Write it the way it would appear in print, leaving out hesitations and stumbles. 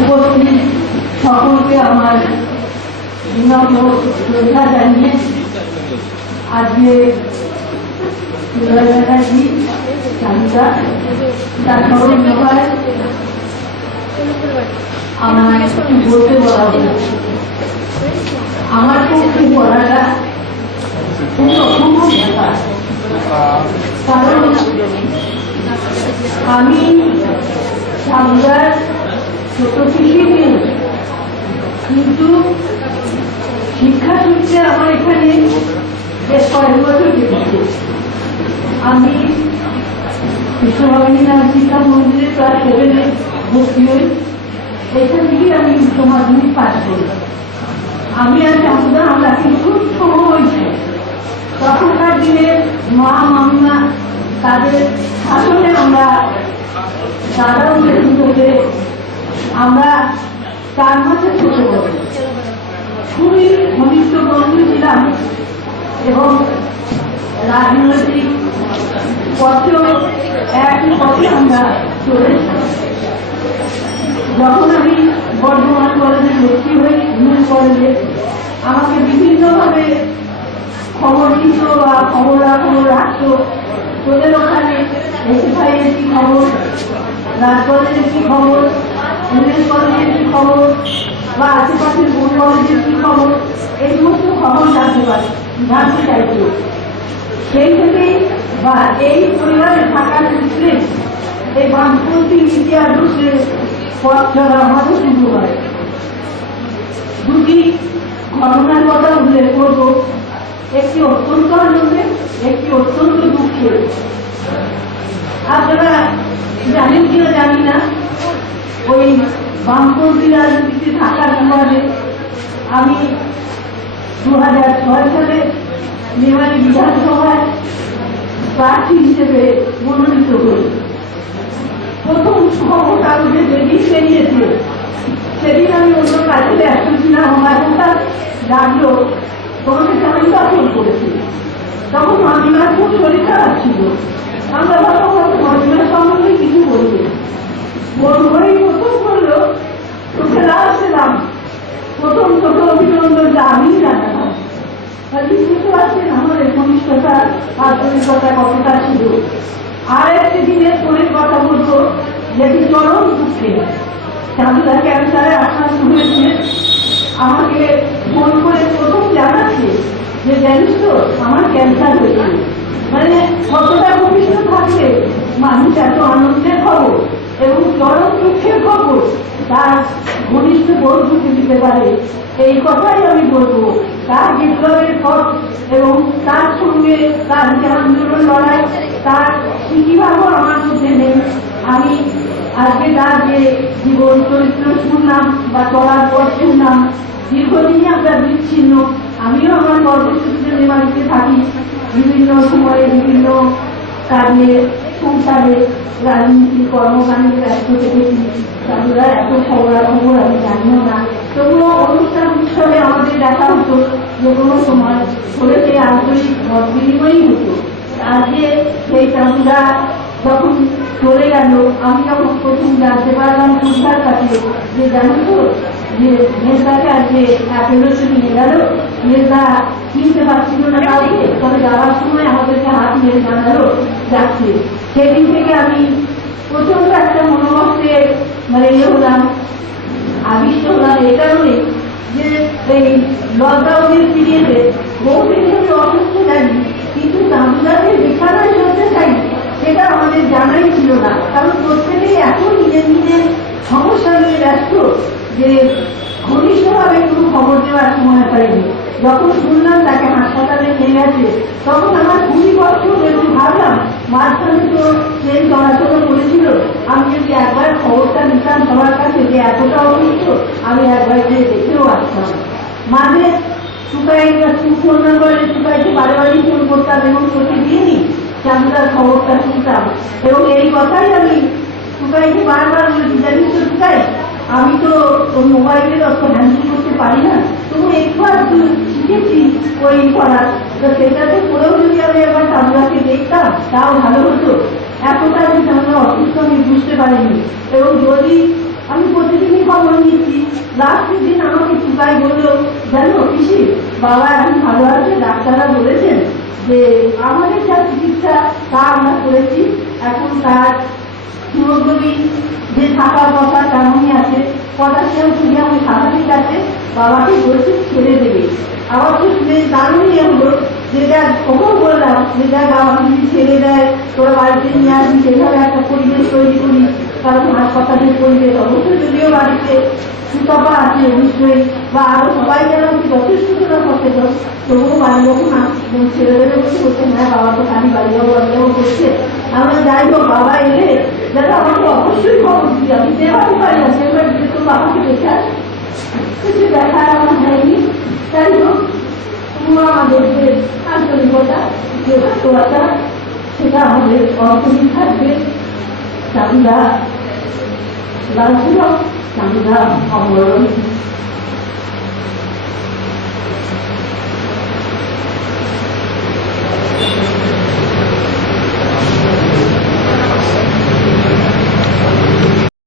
উপস্থিত সকলকে আমার বিনম্র শ্রদ্ধা জানিয়ে আজকে চ্যাটার্জি চান্দা তার স্মরণ সভায় আমার বলতে বলা হলো। আমার পক্ষে বলাটা খুবই অসম্ভব ব্যাপার, কারণ আমি চামড়ার ছোট শিশু, কিন্তু শিক্ষা সূত্রে আমার এখানে বেশ কয়েক বছর কেটেছে। আমি বিশ্বভাবিনী নাম শিক্ষা মন্দিরে ক্লাস 7-এ ভর্তি হই। এখান থেকে আমি উচ্চ মাধ্যমিক পাস করি। আমি আর চামড়া আমরা কিন্তু সময় হয়েছে। তখনকার দিনে মা মামিমা তাদের শাসনে আমরা দাদা উঠে আমরা 4 মাসের ছোট বড় খুবই ঘনিষ্ঠ বন্ধু ছিলাম এবং রাজনৈতিক পথেও একই পথে আমরা চলেছি। যখন আমি বর্ধমান কলেজে ভর্তি হই, নিউ কলেজে, আমাকে বিভিন্নভাবে খবর দিত বা খবর রাখতো। তোদের ওখানে এসএফআইয়ের কি খবর, রাজ কলেজের কি খবর, এমএস কলেজের কি খবর, বা আশেপাশের কোন কলেজের কি খবর, এই সমস্ত খবর জানতে চাইতো। সেই থেকেই বা এই পরিবারে থাকার সূত্রে এই বামপন্থী নীতি আদর্শের পথ চলা আমাদের শুরু হয়। দুটি ঘটনার কথা উল্লেখ করব, একটি অত্যন্ত আনন্দের, একটি অত্যন্ত দুঃখের। আপনারা জানেন কিনা জানি না, ওই বামপন্থী রাজনীতিতে থাকার সময় আমি 2006 সালে মেমারি বিধানসভায় প্রার্থী হিসেবে মনোনীত হই। প্রথম খবর কাগজে যেদিন বেরিয়েছে সেদিন আমি অন্য কাজে ব্যস্ত ছিলাম। আমার হঠাৎ ডাকলো, তোমাকে আমি দখল করেছি। তখন মামিমার খুব শরীর খারাপ ছিল। আমরা ভাবলাম মামিমার সম্বন্ধে কিছু বলবে। বলবই প্রথম বললো, তোকে আসছিলাম প্রথম ছোট অভিনন্দন যা আমি জানালাম। বুঝতে পারছেন আমার ঘনিষ্ঠতা আন্তরিকতা কতটা ছিল। আর একটি দিনের পরের কথা বলবো, যেটি চরম দুঃখে চাঁদুদা ক্যান্সারে আক্রান্ত হয়েছে। আমাকে ফোন করে প্রথম জানাচ্ছে যে জানিস তো আমার ক্যান্সার হয়েছে। মানে কতটা ঘনিষ্ঠ থাকলে মানুষ এত আনন্দের খবর এবং চরম দুঃখের খবর তার ঘনিষ্ঠ বন্ধুকে দিতে পারে। এই কথাই আমি বলবো, তার বিপ্লবের পথ এবং তার সঙ্গে তার যে আন্দোলন লড়াই, তার স্মৃতিভাবও আমার মধ্যে নেই। আমি আজকে তার যে জীবন চরিত্র শুনলাম বা চলার পথ শুনলাম, দীর্ঘদিনই আমরা বিচ্ছিন্ন। আমিও আমার কর্মসূচিতে মেমারিতে থাকি, বিভিন্ন সময়ে বিভিন্ন কাজে, সংসারে, রাজনীতির কর্মকাণ্ডে ব্যস্ত থেকেছি। তারা এত খবরাখবর আমি জানিও না। তবুও অনুষ্ঠান উৎসবে আমাদের দেখা হতো, যে কোনো সময় হলে সেই আন্তরিক মত বিনিময়ই হতো। আজকে সেই চাঁদা যখন চলে গেল, আমি যখন প্রথম জানতে পারলাম সুধার কাছে যে জানো তো যে মেয়েটাকে আজকে অ্যাপেলোতে নিয়ে গেল, মেয়েটা কিনতে পারছিল না কাউকে, তবে যাওয়ার সময় আমাদেরকে হাত মেরে জানালো যাচ্ছে। সেদিন থেকে আমি প্রচন্ড একটা মনোভাবে হলাম, আবিষ্ট হলাম। এই কারণে যে এই লকডাউনের পিরিয়ডে বহুদিন ধরে অসুস্থ জানি, কিন্তু চাঁদুদাকে বিছানায় শুনতে চাই সেটা আমাদের জানাই ছিল না। কারণ প্রত্যেকেই এত নিজের নিজের সমস্যা নিয়ে ব্যস্ত যে ঘনিষ্ঠভাবে কোনো খবর দেওয়ার সময় পাইনি। যখন শুনলাম তাকে হাসপাতালে নিয়ে গেছে, তখন আমার খুবই কষ্ট এবং ভাবলাম মাঝখানে তো ট্রেন চলাচল করেছিল, আমি যদি একবার খবরটা নিতাম সবার কাছে যে এতটা অসুস্থ, আমি একবার গিয়ে দেখেও আসতাম। মাঝে টুকাই ফোন নাম্বারে টুকাইতে বারে বাড়ি ফোন করতাম এবং প্রতিদিনই চাঁদার খবরটা শুনতাম। এবং এই কথাই আমি টুকাইকে বারবার বলেছি, জানিস তো টুকাই, আমি তো মোবাইলের অত হ্যান্ডেল করতে পারি না, তবু একটু শিখেছি ওই করার। তো সেটাতে করেও যদি আমি একবার চাঁদাকে দেখতাম তাও ভালো হতো। এতটা যে চাঁদা অসুস্থ আমি বুঝতে পারিনি। এবং যদি আমি প্রতিদিনই খবর নিচ্ছি। লাস্টের দিন আমাকে টুকাই বললো, জানো পিসি, বাবা এখন ভালো আছে, ডাক্তাররা বলেছেন যে আমাদের যা চিকিৎসা তা আমরা করেছি, এখন তার হিমোগ্লোবিন যে থাকার কথা তেমনই আছে, পটাশিয়াম সোডিয়াম স্বাভাবিক আছে, বাবাকে বলছে ছেড়ে দেবে। আবার তো শুনে দারুণই হলো যে যা কখন বললাম যে যা বাবা যদি ছেড়ে দেয় তোরা বাড়িতে নিয়ে আসবি, সেভাবে একটা পরিবেশ তৈরি করি, কারণ হাসপাতালের পরিবেশ অবশ্যই যদিও বাড়িতে সুতপা আছে নিশ্চয়ই, বা আরো সবাই যেন যথেষ্ট সচেতন, তবুও বাড়ি যখন ছেড়ে দেবে বলতে বলছে হ্যাঁ বাবা তো খালি বাড়ি যাবো করছে। আমরা যাই হোক বাবা এলে যারা আমাকে অবশ্যই খবর দিতে হবে, যেভাবে পারি না সেভাবে তো বাবাকে দেখে আসে, কিছু দেখার আমার হয়নি। তাই হোক আমাদের যে আন্তরিকতা যে ভালোবাসা সেটা আমাদের অর্থনীতি থাকবে। চাঁদা লাল ছিল, চাঁদা অমরণ।